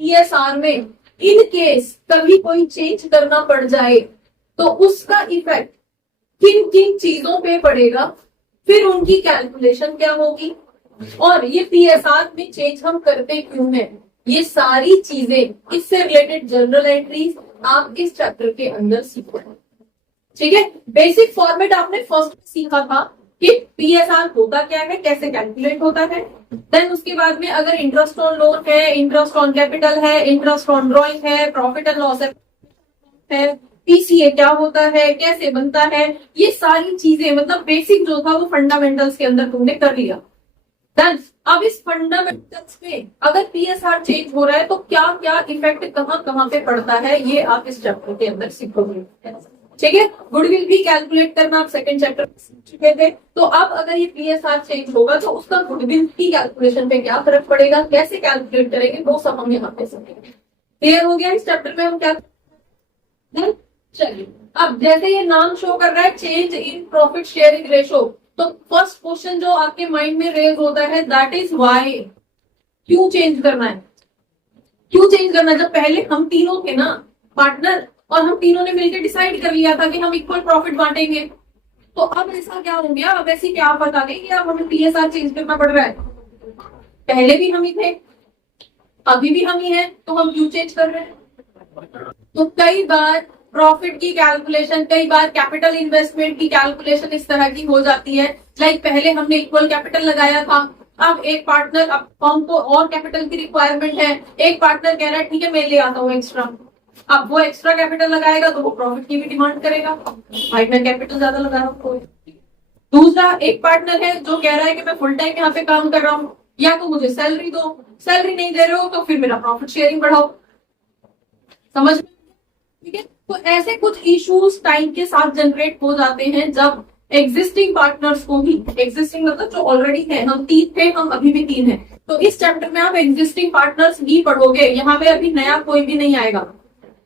PSR में in case कभी कोई चेंज करना पड़ जाए तो उसका इफेक्ट किन किन चीजों पे पड़ेगा, फिर उनकी कैलकुलेशन क्या होगी, और ये पीएसआर में चेंज हम करते क्यों हैं, ये सारी चीजें इससे रिलेटेड जनरल एंट्रीज आप इस चैप्टर के अंदर सीखोगे। ठीक है, बेसिक फॉर्मेट आपने फर्स्ट सीखा था कि पीएसआर होता क्या है, कैसे कैलकुलेट होता है। देन उसके बाद में अगर इंटरेस्ट ऑन लोन है, इंटरेस्ट ऑन कैपिटल है, इंटरेस्ट ऑन ड्रॉइंग है, प्रॉफिट एंड लॉस है, पीसीए क्या होता है, कैसे बनता है, ये सारी चीजें मतलब बेसिक जो था वो फंडामेंटल्स के अंदर तुमने कर लिया। देन अब इस फंडामेंटल्स में अगर पीएसआर चेंज हो रहा है तो क्या क्या इफेक्ट कहाँ पे पड़ता है, ये आप इस चैप्टर के अंदर सीखोगे। ठीक है, गुडविल भी कैलकुलेट करना आप सेकंड चैप्टर में सीख चुके थे। तो अब अगर ये पीएसआर चेंज होगा तो उसका गुडविल की कैलकुलेशन पे क्या फर्क पड़ेगा, कैसे कैलकुलेट करेंगे, वो सब हम यहाँ पे सीखेंगे। क्लियर हो गया इस चैप्टर में हम क्या। चलिए, अब जैसे ये नाम शो कर रहा है change in profit sharing ratio, तो फर्स्ट क्वेश्चन जो आपके माइंड में रेज होता है दैट इज व्हाई, क्यों चेंज करना है, क्यों चेंज करना है। जब पहले हम तीनों थे ना पार्टनर और हम तीनों ने मिलकर डिसाइड कर लिया था कि हम इक्वल प्रॉफिट बांटेंगे, तो अब ऐसा क्या हो गया, अब ऐसी क्या बात आ गई कि अब हमें पीएसआर चेंज करना पड़ रहा है। पहले भी हम ही थे, अभी भी हम ही हैं, तो हम क्यों चेंज कर रहे हैं। तो कई बार प्रॉफिट की कैलकुलेशन, कई बार कैपिटल इन्वेस्टमेंट की कैलकुलेशन इस तरह की हो जाती है। लाइक पहले हमने इक्वल कैपिटल लगाया था, अब एक पार्टनर, अब फर्म को और कैपिटल की रिक्वायरमेंट है, एक पार्टनर कह रहा है ठीक है मैं ले आता हूँ एक्स्ट्रा, अब वो एक्स्ट्रा कैपिटल लगाएगा तो वो प्रॉफिट की भी डिमांड करेगा, भाई मैं कैपिटल ज्यादा लगा रहा हूँ। दूसरा एक पार्टनर है जो कह रहा है कि मैं फुल टाइम यहाँ पे काम कर रहा हूँ, या तो मुझे सैलरी दो, सैलरी नहीं दे रहे हो तो फिर मेरा प्रॉफिट शेयरिंग बढ़ाओ। समझ में, ठीक है। तो ऐसे कुछ इश्यूज टाइम के साथ जनरेट हो जाते हैं जब एग्जिस्टिंग पार्टनर्स को भी, एग्जिस्टिंग मतलब जो ऑलरेडी है, हम 3 थे, हम अभी भी 3 हैं, तो इस चैप्टर में आप एग्जिस्टिंग पार्टनर्स ही पढ़ोगे, यहाँ पे अभी नया कोई भी नहीं आएगा।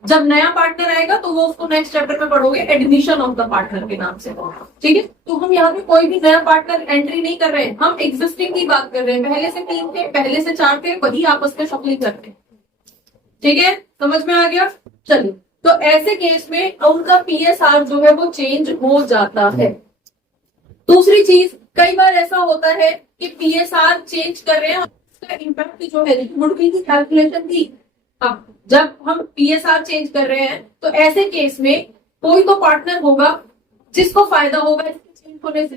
जब नया पार्टनर आएगा तो वो उसको नेक्स्ट चैप्टर में पढ़ोगे एडमिशन ऑफ द पार्टनर के नाम से। ठीक है, तो हम यहाँ पे कोई भी नया पार्टनर एंट्री नहीं कर रहे हैं, हम एग्जिस्टिंग की बात कर रहे हैं। पहले से 3 थे, पहले से 4 थे, वही आपस में शफलिंग करते हैं। ठीक है, समझ में आ गया। चलिए, तो ऐसे केस में उनका पीएसआर जो है वो चेंज हो जाता है। दूसरी चीज, कई बार ऐसा होता है कि पीएसआर चेंज कर रहे हैं, उसका इम्पैक्ट जो है गुडविल की कैलकुलेशन थी, अब जब हम पीएसआर चेंज कर रहे हैं तो ऐसे केस में कोई तो पार्टनर होगा जिसको फायदा होगा इसके चेंज होने से,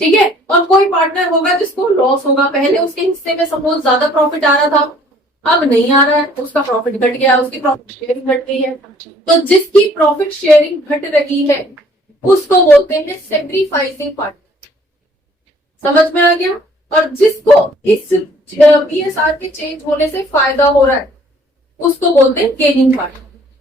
ठीक है, और कोई पार्टनर होगा जिसको लॉस होगा। पहले उसके हिस्से में सपोज ज्यादा प्रॉफिट आ रहा था, अब नहीं आ रहा है, उसका प्रॉफिट घट गया, उसकी प्रॉफिट शेयरिंग घट गई है। तो जिसकी प्रॉफिट शेयरिंग घट रही है उसको बोलते हैं सेक्रीफाइसिंग पार्टनर। समझ में आ गया। और जिसको इस पीएसआर के चेंज होने से फायदा हो रहा है उसको बोलते हैं गेनिंग पार्टनर।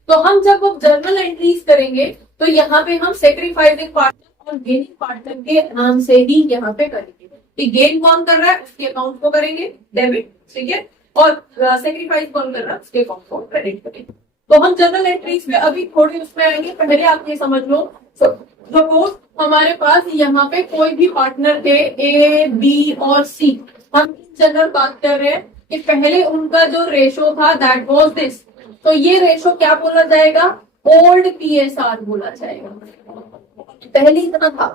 तो हम जब अब जर्नल एंट्रीज करेंगे तो यहाँ पे हम सेक्रीफाइसिंग पार्टनर और गेनिंग पार्टनर के नाम से ही यहाँ पे करेंगे। तो गेन कौन कर रहा है उसके अकाउंट को करेंगे डेबिट, ठीक है, और सेक्रीफाइस कौन कर रहा है उसके अकाउंट को क्रेडिट करेंगे। तो हम जनरल एंट्रीज में अभी थोड़ी उसमें आएंगे, पहले आप ये समझ लो। सपोज हमारे पास यहाँ पे कोई भी पार्टनर थे ए, बी और सी, हम जनरल बात कर रहे हैं कि पहले उनका जो रेशो था दैट वाज दिस, तो ये रेशो क्या बोला जाएगा, ओल्ड पीएसआर बोला जाएगा, पहले इतना था।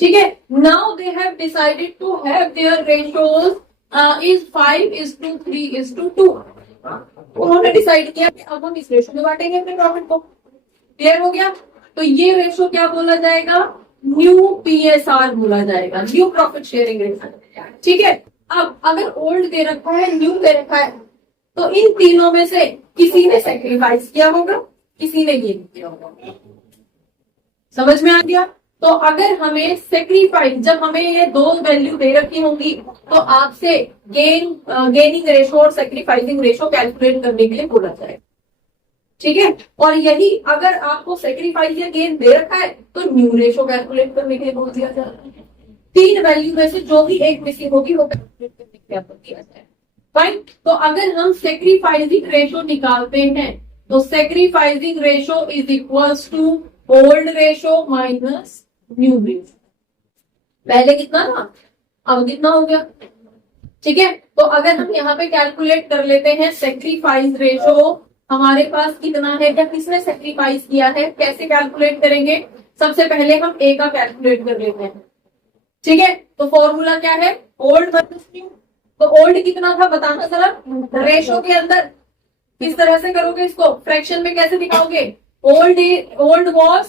ठीक है, now they have decided to have their ratios is 5:3:2। उन्होंने डिसाइड किया कि अब हम इस रेशो में बांटेंगे अपने प्रॉफिट को। क्लियर हो गया। तो ये रेशो क्या बोला जाएगा, न्यू पीएसआर बोला जाएगा, न्यू प्रॉफिट शेयरिंग रेशो। ठीक है, अब अगर ओल्ड दे रखा है, न्यू दे रखा है, तो इन तीनों में से किसी ने सेक्रीफाइस किया होगा, किसी ने गेन किया होगा। समझ में आ गया। तो अगर हमें सेक्रीफाइस, जब हमें ये 2 वैल्यू दे रखी होंगी तो आपसे गेनिंग रेशो और सेक्रीफाइसिंग रेशो कैलकुलेट करने के लिए बोला जाएगा। ठीक है, और यही अगर आपको सेक्रीफाइस या गेन दे रखा है तो न्यू रेशो कैलकुलेट करने के लिए बोल दिया जाता है। 3 वैल्यू में से जो भी एक मिसिंग होगी वो कैलकुलेट करने के लिए आपको दिया जाए। फाइन। तो अगर हम सेक्रीफाइसिंग रेशो निकालते हैं तो sacrificing ratio is equals to old ratio minus new ratio. पहले कितना था, अब कितना हो गया, ठीक है, तो अगर हम यहाँ पे कैलकुलेट कर लेते हैं सेक्रीफाइस रेशो हमारे पास कितना है या किसने सेक्रीफाइस किया है, कैसे कैलकुलेट करेंगे? सबसे पहले हम ए का कैलकुलेट कर लेते हैं। ठीक है, तो फॉर्मूला क्या है? Old minus new. तो ओल्ड कितना था बताना जरा, रेशो के अंदर किस तरह से करोगे इसको, फ्रैक्शन में कैसे दिखाओगे? Old was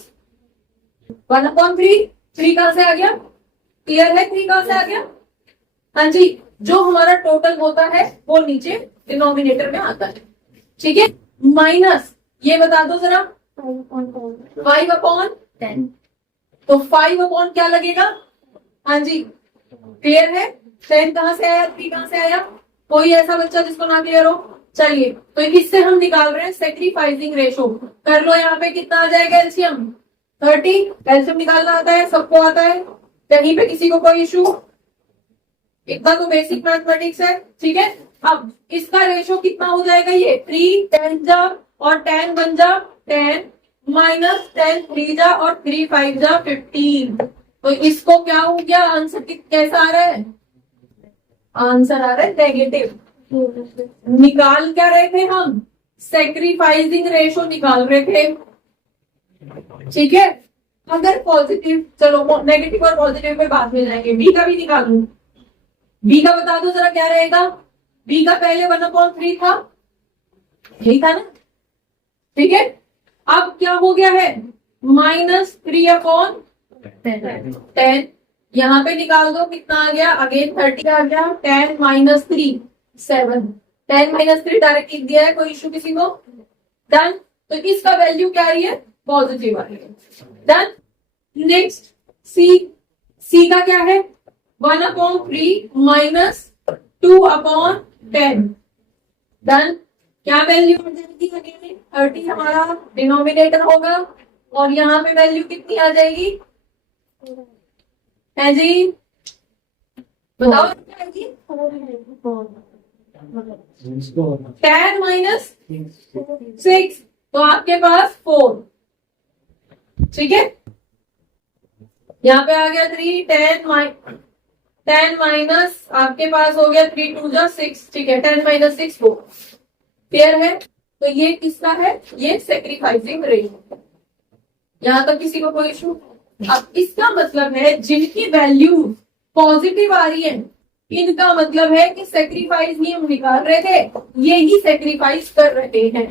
1/3। 3 कहां से आ गया? क्लियर है? 3 कहां से आ गया? हाँ जी, जो हमारा टोटल होता है वो नीचे डिनोमिनेटर में आता है। ठीक है, माइनस ये बता दो जरा, 5/10। तो 5 क्या लगेगा? हाँ जी, क्लियर है? 10 कहां से आया, 3 कहां से आया? कोई ऐसा बच्चा जिसको ना क्लियर हो? चलिए, तो इससे हम निकाल रहे हैं सेक्रीफाइसिंग रेशो। कर लो, यहाँ पे कितना आ जाएगा एलसीएम? 30। एलसीएम निकालना आता है, सबको आता है, कहीं पे किसी को कोई इशू? इतना तो बेसिक मैथमेटिक्स है। ठीक है, अब इसका रेशो कितना हो जाएगा? ये 3 10 जा और 10 बन जा 10 माइनस 10 3 जा और 3 5 जा 15। तो इसको क्या हो गया? आंसर कैसा आ रहा है? आंसर आ रहा है नेगेटिव। निकाल क्या रहे थे हम? सेक्रीफाइसिंग रेशो निकाल रहे थे। ठीक है, अगर पॉजिटिव, चलो नेगेटिव और पॉजिटिव पे बाद में जाएंगे, बी का भी निकालू। बी का बता दो जरा क्या रहेगा? बी का पहले 1/3 था, यही था ना? ठीक है, अब क्या हो गया है? -3/10। यहाँ पे निकाल दो, कितना आ गया? अगेन 30 आ गया। 10 - 3 7। 10 - 3 डायरेक्ट लिख दिया है, कोई इश्यू किसी को? डन। तो इसका वैल्यू क्या आ रही है? पॉजिटिव आ रही है। डन। नेक्स्ट सी का क्या है? 1/3 माइनस 2/10। डन। क्या वैल्यू आ जाएगी? 30 हमारा डिनोमिनेटर होगा और यहाँ पे वैल्यू कितनी आ जाएगी? है जी, बताओ क्या आएगी? 10 - 6, तो आपके पास 4। ठीक है, यहाँ पे आ गया 3 10 माइनस आपके पास हो गया 3 2 जा 6। ठीक है, 10 - 6 4। क्लियर है? तो ये किसका है? ये सेक्रीफाइसिंग रेशो। यहां तक किसी को कोई इशू? अब इसका मतलब है जिनकी वैल्यू पॉजिटिव आ रही है, इनका मतलब है कि सेक्रीफाइस नहीं हम निकाल रहे थे, ये ही सेक्रीफाइस कर रहे हैं,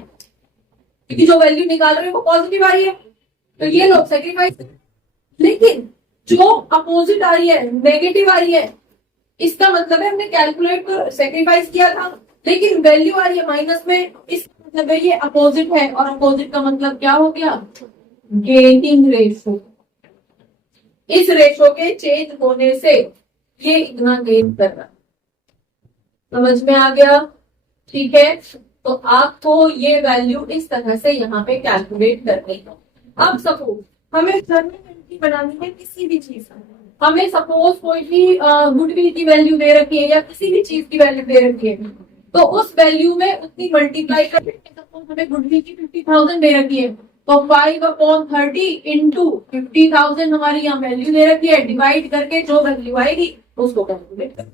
क्योंकि जो वैल्यू निकाल रहे हैं वो पॉजिटिव आ रही है, तो ये लोग सेक्रीफाइस। लेकिन जो अपोजिट आ रही है, नेगेटिव आ रही है, इसका मतलब है हमने कैलकुलेट कर सेक्रीफाइस किया था, लेकिन वैल्यू आ रही है माइनस में, इसका मतलब है ये अपोजिट है, और अपोजिट का मतलब क्या हो गया? Gaining ratio. इस रेशो के चेंज होने से ये इतना गेन कर रहा है। समझ में आ गया? ठीक है, तो आपको ये वैल्यू इस तरह से यहाँ पे कैलकुलेट करनी है। अब सपोज हमें जर्नल बनानी है किसी भी चीज का, हमें सपोज कोई भी गुडविल की वैल्यू दे रखी है या किसी भी चीज की वैल्यू दे रखी है, तो उस वैल्यू में उतनी मल्टीप्लाई करके, सपोज हमें गुडविल की 50,000 दे रखी है, तो 5/30 इंटू 50,000 हमारी यहाँ वैल्यू दे रखी है, डिवाइड करके जो वैल्यू आएगी उसको कैलकुलेट कर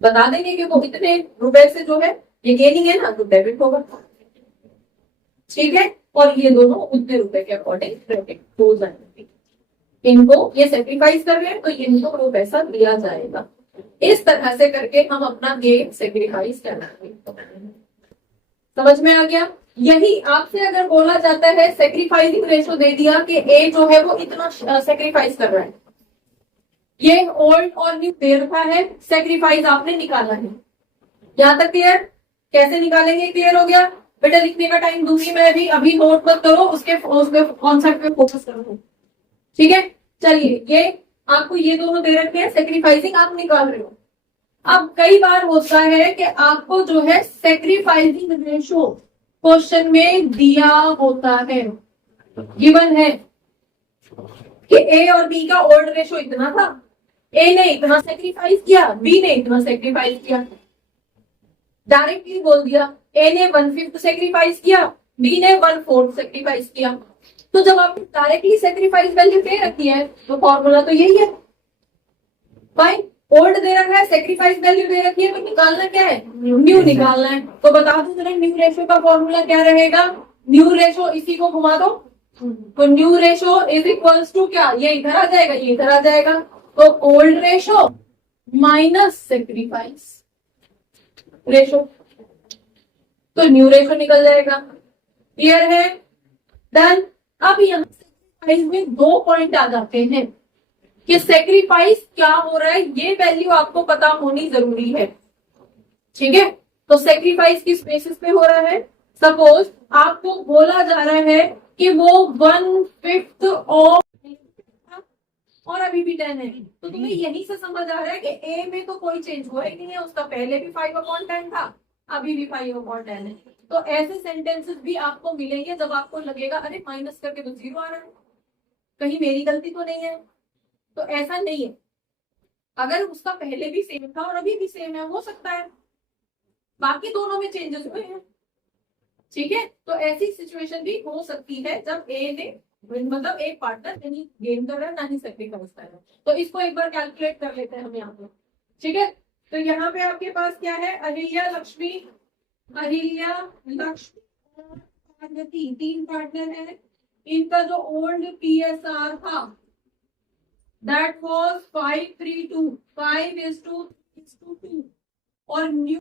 बता देंगे कि वो इतने रुपए से जो है ये गेनिंग है ना, तो डेबिट होगा। ठीक है, और ये दोनों उतने रुपए के अकॉर्डिंग क्रेडिट हो जाएंगे। इनको ये सेक्रीफाइस कर रहे हैं तो इनको वो पैसा दिया जाएगा। इस तरह से करके हम अपना गेन सेक्रीफाइस करेंगे। समझ में आ गया? यही आपसे अगर बोला जाता है सेक्रीफाइसिंग रेशो दे दिया कि ए जो है वो इतना सेक्रीफाइस कर रहा है, ये ओल्ड और न्यू दे रखा है, सेक्रीफाइस आपने निकाला है। यहां तक क्लियर? कैसे निकालेंगे क्लियर हो गया? बेटा लिखने का टाइम दूंगी मैं भी, अभी नोट मत करो, उसके कॉन्सेप्ट पे फोकस करो। ठीक है, चलिए, ये आपको ये दोनों दे रखे हैं, सेक्रीफाइसिंग आप निकाल रहे हो। अब कई बार होता है कि आपको जो है सेक्रीफाइसिंग रेशो क्वेश्चन में दिया होता है, गिवन है कि ए और बी का ओल्ड रेशो इतना था, ए ने इतना सेक्रीफाइस किया, बी ने इतना सेक्रीफाइस किया। डायरेक्टली बोल दिया, ए ने 1/5 सेक्रीफाइस किया, बी ने 1/4 सेक्रीफाइस किया। तो जब आपने डायरेक्टली सेक्रीफाइस वैल्यू दे रखी है तो फॉर्मूला तो यही है, फाइन। ओल्ड दे रखा है, सेक्रीफाइस वैल्यू दे रखी है, तो निकालना क्या है, न्यू निकालना है। तो बता दो जरा न्यू रेशो का फॉर्मूला क्या रहेगा। न्यू रेशो, इसी को घुमा दो, तो new ratio is equals to क्या, ये इधर आ जाएगा, ये इधर आ जाएगा, तो old ratio minus sacrifice ratio, तो न्यू रेशो निकल जाएगा। क्लियर है, डन। अब यहाँ सेक्रीफाइस में 2 पॉइंट आ जाते हैं कि सेक्रीफाइस क्या हो रहा है, ये वैल्यू आपको पता होनी जरूरी है। ठीक है, तो सेक्रीफाइस किस बेसिस पे हो रहा है। सपोज आपको बोला जा रहा है कि वो 1/5 ऑफ, और अभी भी 10 है, तो तुम्हें यही से समझ आ रहा है कि ए में तो कोई चेंज हुआ ही नहीं है, उसका पहले भी 5/10 था, अभी भी 5/10 है। तो ऐसे सेंटेंसेस भी आपको मिलेंगे जब आपको लगेगा अरे माइनस करके तो 0 आ रहा है, कहीं मेरी गलती तो नहीं है। तो ऐसा नहीं है, अगर उसका पहले भी सेम था और अभी भी सेम है, हो सकता है बाकी दोनों में चेंजेस हुए हैं। ठीक है, तो ऐसी सिचुएशन भी हो सकती है जब ए ने, मतलब एक पार्टनर नहीं गेन कर रहा है ना ही सेक्रीफाइस कर रहा है। तो इसको एक बार कैलकुलेट कर लेते हैं हम यहाँ पे। ठीक है, तो यहाँ पे आपके पास क्या है, अहिल्या लक्ष्मी, अहिल्या लक्ष्मी और पार्वती, 3 पार्टनर है। इनका जो ओल्ड PSR था that was 5:3:2, 5:2 और न्यू